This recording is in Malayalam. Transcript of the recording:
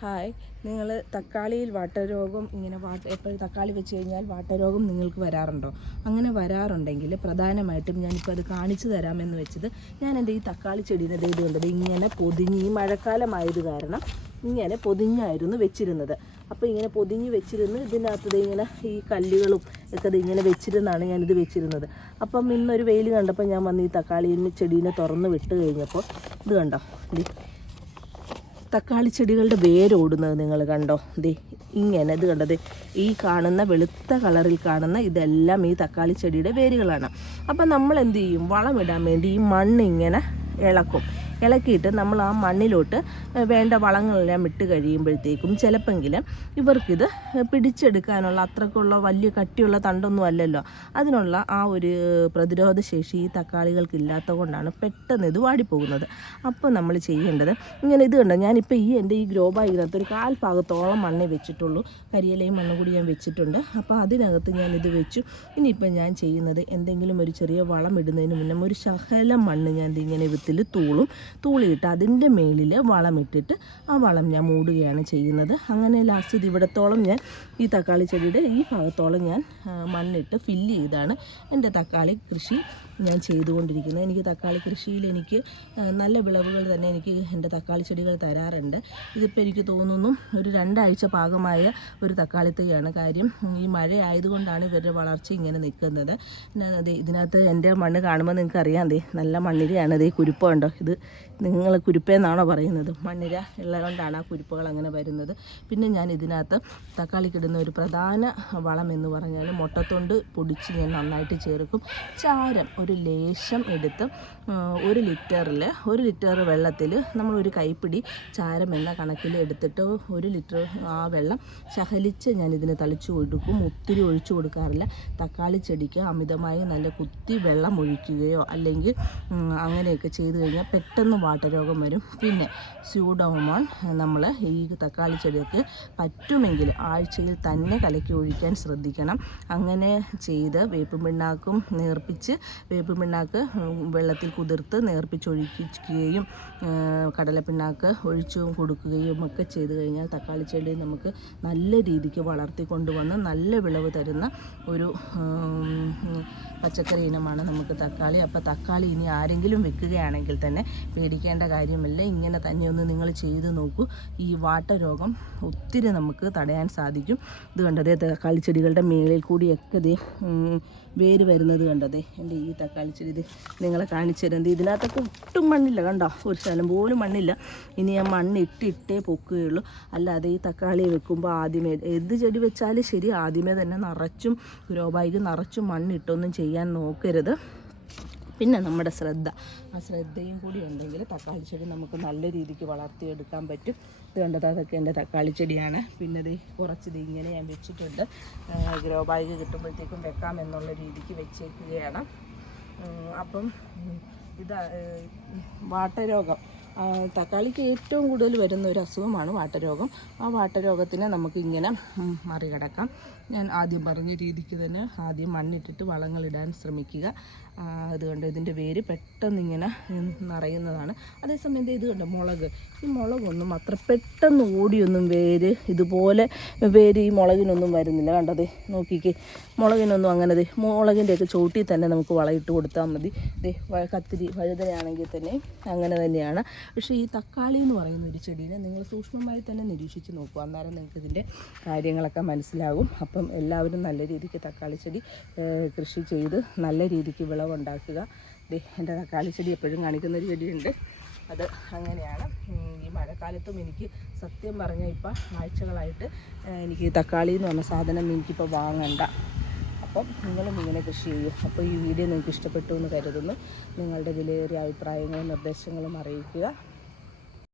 ഹായ് നിങ്ങൾ തക്കാളിയിൽ വാട്ടരോഗം ഇങ്ങനെ വാട്ട എപ്പോഴും തക്കാളി വെച്ച് കഴിഞ്ഞാൽ വാട്ടരോഗം നിങ്ങൾക്ക് വരാറുണ്ടോ? അങ്ങനെ വരാറുണ്ടെങ്കിൽ പ്രധാനമായിട്ടും ഞാനിപ്പോൾ അത് കാണിച്ചു തരാമെന്ന് വെച്ചത് ഞാൻ എന്റെ ഈ തക്കാളി ചെടീനെ ഇത് കണ്ടത് ഇങ്ങനെ പൊതിഞ്ഞ് ഈ മഴക്കാലമായത് കാരണം ഇങ്ങനെ പൊതിഞ്ഞായിരുന്നു വെച്ചിരുന്നത്. അപ്പോൾ ഇങ്ങനെ പൊതിഞ്ഞ് വെച്ചിരുന്ന് ഇതിനകത്ത് ഇങ്ങനെ ഈ കല്ലുകളും ഒക്കെ ഇങ്ങനെ വെച്ചിരുന്നാണ് ഞാനിത് വെച്ചിരുന്നത്. അപ്പം ഇന്നൊരു വെയിൽ കണ്ടപ്പോൾ ഞാൻ വന്ന് ഈ തക്കാളി ചെടീനെ തുറന്ന് വിട്ട് കഴിഞ്ഞപ്പോൾ ഇത് കണ്ടോ? തക്കാളി ചെടികളുടെ വേരോടുന്നത് നിങ്ങൾ കണ്ടോ? ദേ ഇങ്ങനെ ഇത് കണ്ടത് ഈ കാണുന്ന വെളുത്ത കളറിൽ കാണുന്ന ഇതെല്ലാം ഈ തക്കാളി ചെടിയുടെ വേരുകളാണ്. അപ്പം നമ്മൾ എന്ത് ചെയ്യും? വളമിടാൻ വേണ്ടി ഈ മണ്ണ് ഇങ്ങനെ ഇളക്കും. ഇളക്കിയിട്ട് നമ്മൾ ആ മണ്ണിലോട്ട് വേണ്ട വളങ്ങളെല്ലാം ഇട്ട് കഴിയുമ്പോഴത്തേക്കും ചിലപ്പെങ്കിലും ഇവർക്കിത് പിടിച്ചെടുക്കാനുള്ള അത്രക്കുള്ള വലിയ കട്ടിയുള്ള തണ്ടൊന്നും അല്ലല്ലോ. അതിനുള്ള ആ ഒരു പ്രതിരോധ ശേഷി ഈ തക്കാളികൾക്ക് ഇല്ലാത്തത് കൊണ്ടാണ് പെട്ടെന്ന് ഇത് വാടിപ്പോകുന്നത്. അപ്പോൾ നമ്മൾ ചെയ്യേണ്ടത് ഇങ്ങനെ ഇത് കണ്ടോ? ഞാനിപ്പോൾ ഈ എന്റെ ഈ ഗ്രോ ബാഗിനകത്ത് ഒരു കാൽ ഭാഗത്തോളം മണ്ണേ വെച്ചിട്ടുള്ളൂ. കരിയിലയും മണ്ണും കൂടി ഞാൻ വെച്ചിട്ടുണ്ട്. അപ്പോൾ അതിനകത്ത് ഞാനിത് വെച്ചു. ഇനിയിപ്പോൾ ഞാൻ ചെയ്യുന്നത് എന്തെങ്കിലും ഒരു ചെറിയ വളം ഇടുന്നതിന് മുന്നേ ഒരു ശകലം മണ്ണ് ഞാൻ ഇതിങ്ങനെ വിത്തിൽ തൂളും. തൂളിയിട്ട് അതിന്റെ മേളിൽ വളമിട്ടിട്ട് ആ വളം ഞാൻ മൂടുകയാണ് ചെയ്യുന്നത്. അങ്ങനെ ലാസ്റ്റ് ഇത് ഇവിടത്തോളം ഞാൻ ഈ തക്കാളി ചെടിയുടെ ഈ ഭാഗത്തോളം ഞാൻ മണ്ണിട്ട് ഫില്ല് ചെയ്താണ്. എന്റെ തക്കാളി കൃഷി ഞാൻ ചെയ്തുകൊണ്ടിരിക്കുന്നത്. എനിക്ക് തക്കാളി കൃഷിയിൽ എനിക്ക് നല്ല വിളവുകൾ തന്നെ എനിക്ക് എന്റെ തക്കാളി ചെടികൾ തരാറുണ്ട്. ഇതിപ്പോൾ എനിക്ക് തോന്നുന്നു ഒരു രണ്ടാഴ്ച പാകമായ ഒരു തക്കാളി തൈയാണ്. കാര്യം ഈ മഴ ആയതുകൊണ്ടാണ് ഇവരുടെ വളർച്ച ഇങ്ങനെ നിൽക്കുന്നത്. ഇതിനകത്ത് എന്റെ മണ്ണ് കാണുമ്പോൾ നിങ്ങൾക്ക് അറിയാം ദേ നല്ല മണ്ണിരയാണ്. ദേ കുരുപ്പുണ്ടോ ഇത് നിങ്ങൾ കുരുപ്പേന്നാണോ പറയുന്നത്? മണ്ണിര ഉള്ളതുകൊണ്ടാണ് ആ കുരുപ്പുകൾ അങ്ങനെ വരുന്നത്. പിന്നെ ഞാൻ ഇതിനകത്ത് തക്കാളിക്കിടുന്ന ഒരു പ്രധാന വളം എന്ന് പറഞ്ഞാൽ മുട്ടത്തൊണ്ട് പൊടിച്ച് ഞാൻ നന്നായിട്ട് ചേർക്കും. ചാരം ലേശം എടുത്ത് ഒരു ലിറ്ററിൽ ഒരു ലിറ്റർ വെള്ളത്തിൽ നമ്മൾ ഒരു കൈപ്പിടി ചാരം എന്ന കണക്കിൽ എടുത്തിട്ട് ഒരു ലിറ്റർ ആ വെള്ളം ശകലിച്ച് ഞാൻ ഇതിന് തളിച്ചു കൊടുക്കും. ഒത്തിരി ഒഴിച്ചു കൊടുക്കാറില്ല. തക്കാളി ചെടിക്ക് അമിതമായി നല്ല കുത്തി വെള്ളം ഒഴിക്കുകയോ അല്ലെങ്കിൽ അങ്ങനെയൊക്കെ ചെയ്തു കഴിഞ്ഞാൽ പെട്ടെന്ന് വാട്ടരോഗം വരും. പിന്നെ സ്യൂഡോമോൺ നമ്മൾ ഈ തക്കാളി ചെടിക്ക് പറ്റുമെങ്കിൽ ആഴ്ചയിൽ തന്നെ കലക്കി ഒഴിക്കാൻ ശ്രദ്ധിക്കണം. അങ്ങനെ ചെയ്ത് വേപ്പും പിണ്ണാക്കും നേർപ്പിച്ച് വേപ്പും പിണ്ണാക്ക് വെള്ളത്തിൽ കുതിർത്ത് നേർപ്പിച്ചൊഴിക്കുകയും കടലപ്പിണ്ണാക്ക് ഒഴിച്ചു കൊടുക്കുകയും ഒക്കെ ചെയ്തു കഴിഞ്ഞാൽ തക്കാളി ചെടി നമുക്ക് നല്ല രീതിക്ക് വളർത്തി കൊണ്ടുവന്ന് നല്ല വിളവ് തരുന്ന ഒരു പച്ചക്കറി ഇനമാണ് നമുക്ക് തക്കാളി. അപ്പോൾ തക്കാളി ഇനി ആരെങ്കിലും വെക്കുകയാണെങ്കിൽ തന്നെ പേടിക്കേണ്ട കാര്യമില്ല. ഇങ്ങനെ തന്നെ ഒന്ന് നിങ്ങൾ ചെയ്ത് നോക്കൂ. ഈ വാട്ട രോഗം ഒത്തിരി നമുക്ക് തടയാൻ സാധിക്കും. ഇത് കണ്ടതേ തക്കാളി ചെടികളുടെ മേളിൽ കൂടിയൊക്കെ വേര് വരുന്നത് കണ്ടതേ എന്റെ ഈ തക്കാളി ചെടി നിങ്ങളെ കാണിച്ചു തരുന്നത് ഇതിനകത്തൊക്കെ ഒട്ടും മണ്ണില്ല കണ്ടോ? ഒരു ശകലം പോലും മണ്ണില്ല. ഇനി ഞാൻ മണ്ണ് ഇട്ടിട്ടേ പൊക്കുകയുള്ളൂ. അല്ലാതെ ഈ തക്കാളി വെക്കുമ്പോൾ ആദ്യമേ എന്ത് ചെടി വെച്ചാലും ശരി ആദ്യമേ തന്നെ നിറച്ചും ഗ്രോബായിക്ക് നിറച്ചും മണ്ണിട്ടൊന്നും ചെയ്യാൻ നോക്കരുത്. പിന്നെ നമ്മുടെ ശ്രദ്ധ. ആ ശ്രദ്ധയും കൂടി ഉണ്ടെങ്കിൽ തക്കാളി ചെടി നമുക്ക് നല്ല രീതിക്ക് വളർത്തിയെടുക്കാൻ പറ്റും. ഇത് കണ്ടത് അതൊക്കെ എന്റെ തക്കാളി ചെടിയാണ്. പിന്നെ ഇത് കുറച്ച് ഇത് ഇങ്ങനെ ഞാൻ വെച്ചിട്ടുണ്ട്. ഗ്രോ ബാഗ് കിട്ടുമ്പോഴത്തേക്കും വെക്കാം എന്നുള്ള രീതിക്ക് വെച്ചേക്കുകയാണ്. അപ്പം ഇതാ വാട്ടരോഗം. തക്കാളിക്ക് ഏറ്റവും കൂടുതൽ വരുന്ന ഒരു അസുഖമാണ് വാട്ടരോഗം. ആ വാട്ടരോഗത്തിനെ നമുക്കിങ്ങനെ മറികടക്കാം. ഞാൻ ആദ്യം പറഞ്ഞ രീതിക്ക് തന്നെ ആദ്യം മണ്ണിട്ടിട്ട് വളങ്ങളിടാൻ ശ്രമിക്കുക. അതുകൊണ്ട് ഇതിന്റെ വേര് പെട്ടെന്ന് ഇങ്ങനെ നിറയുന്നതാണ്. അതേസമയം ഇത് കണ്ടോ മുളക്. ഈ മുളകൊന്നും അത്ര പെട്ടെന്ന് ഓടിയൊന്നും വേര് ഇതുപോലെ വേര് ഈ മുളകിനൊന്നും വരുന്നില്ല. കണ്ടത് നോക്കിക്കേ. മുളകിനൊന്നും അങ്ങനെ ദേ മുളകിന്റെയൊക്കെ ചോട്ടിൽ തന്നെ നമുക്ക് വളയിട്ട് കൊടുത്താൽ മതി. ദേ കത്തിരി വഴുതനയാണെങ്കിൽ തന്നെ അങ്ങനെ തന്നെയാണ്. പക്ഷേ ഈ തക്കാളി എന്ന് പറയുന്ന ഒരു ചെടീനെ നിങ്ങൾ സൂക്ഷ്മമായി തന്നെ നിരീക്ഷിച്ച് നോക്കുക അന്നേരം നിങ്ങൾക്ക് ഇതിന്റെ കാര്യങ്ങളൊക്കെ മനസ്സിലാകും. അപ്പം എല്ലാവരും നല്ല രീതിക്ക് തക്കാളി ചെടി കൃഷി ചെയ്ത് നല്ല രീതിക്ക് വിളവുണ്ടാക്കുക. എന്റെ തക്കാളി ചെടി എപ്പോഴും കാണിക്കുന്ന ഒരു ചെടിയുണ്ട്. അത് അങ്ങനെയാണ്. ഈ മഴക്കാലത്തും എനിക്ക് സത്യം പറഞ്ഞാൽ ഇപ്പം ആഴ്ചകളായിട്ട് എനിക്ക് തക്കാളി എന്ന് പറഞ്ഞ സാധനം എനിക്കിപ്പോൾ വാങ്ങണ്ട. അപ്പം നിങ്ങളും ഇങ്ങനെ കൃഷി ചെയ്യും. അപ്പോൾ ഈ വീഡിയോ നിങ്ങൾക്ക് ഇഷ്ടപ്പെട്ടു എന്ന് കരുതുന്നു. നിങ്ങളുടെ വിലയേറിയ അഭിപ്രായങ്ങളും നിർദ്ദേശങ്ങളും അറിയിക്കുക.